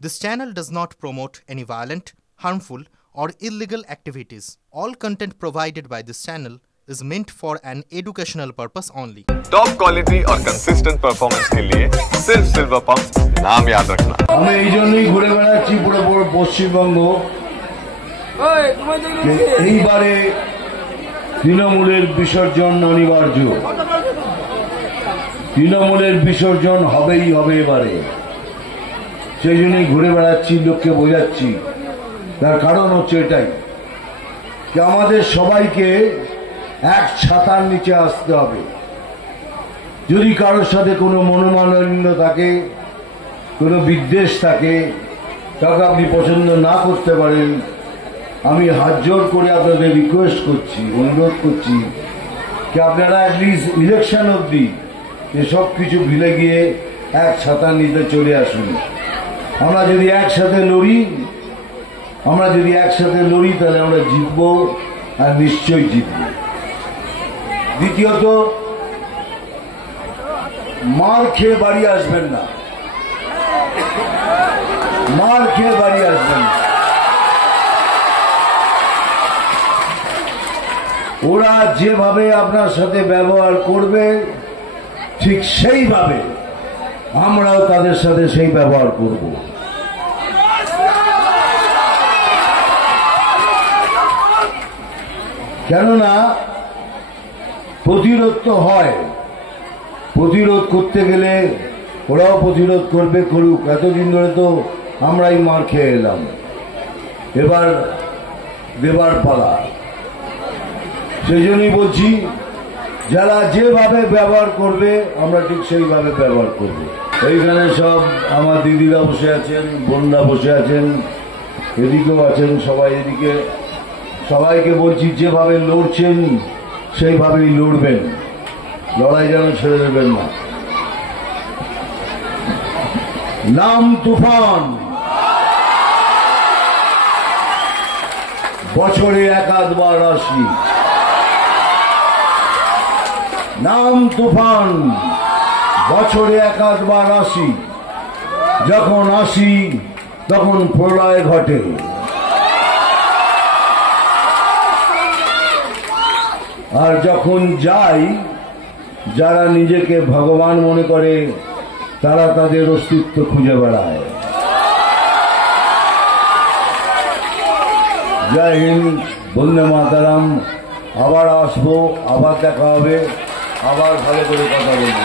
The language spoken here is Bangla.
This channel does not promote any violent, harmful, or illegal activities. All content provided by this channel is meant for an educational purpose only. Top quality और कंसिस्टेंट परफॉर्मेंस के लिए सिर्फ सिल्वर पंप नाम याद रखना। আমি এই জন্যই ঘুরে বেড়াচ্ছি পুরো পশ্চিমবঙ্গ। এইবারে তৃণমূলের বিসর্জন অনিবার্য, তৃণমূলের বিসর্জন হবেই হবে এবারে। সেই জন্যই ঘুরে বেড়াচ্ছি, লোককে বোঝাচ্ছি। তার কারণ হচ্ছে এটাই যে আমাদের সবাইকে এক ছাতার নিচে আসতে হবে। যদি কারোর সাথে কোনো মনোমালিন্য থাকে, কোনো বিদ্বেষ থাকে, তাকে আপনি পছন্দ না করতে পারেন, আমি হাত জোর করে আপনাদের রিকোয়েস্ট করছি, অনুরোধ করছি যে আপনারা অ্যাটলিস্ট ইলেকশন অবধি এসব কিছু ভুলে গিয়ে এক ছাতার নিচে চলে আসুন। আমরা যদি একসাথে লড়ি তাহলে আমরা জিতবো, আর নিশ্চয়ই জিতবো। দ্বিতীয়ত, মার খেয়ে বাড়ি আসবেন না, মার খেয়ে বাড়ি আসবেন না। ওরা যেভাবে আপনার সাথে ব্যবহার করবে ঠিক সেইভাবে আমরাও তাদের সাথে সেই ব্যবহার করব। কেননা প্রতিরোধ তো হয়, প্রতিরোধ করতে গেলে ওরাও প্রতিরোধ করবে, করুক। এতদিন ধরে তো আমরাই মার খেয়ে এলাম, এবার দেবার পালা। সেই জন্যই বলছি, যারা যেভাবে ব্যবহার করবে আমরা ঠিক সেইভাবে ব্যবহার করব। এইখানে সব আমার দিদিরা বসে আছেন, বোনরা বসে আছেন, এদিকেও আছেন সবাই। এদিকে সবাইকে বলছি, যেভাবে লড়ছেন সেইভাবেই লড়বেন, লড়াই যেন ছেড়ে দেবেন না। নাম তুফান, বছরে একাধবার আসি। নাম তুফান, বছরে একাধবার আসি। যখন আসি তখন প্রলয় ঘটে, আর যখন যাই, যারা নিজেকে ভগবান মনে করে তারা তাদের অস্তিত্ব খুঁজে বেড়ায়। জয় হিন্দ, বন্দে মাতরম। আবার আসবো, আবার দেখা হবে, আবার ভালো করে কথা বলবো।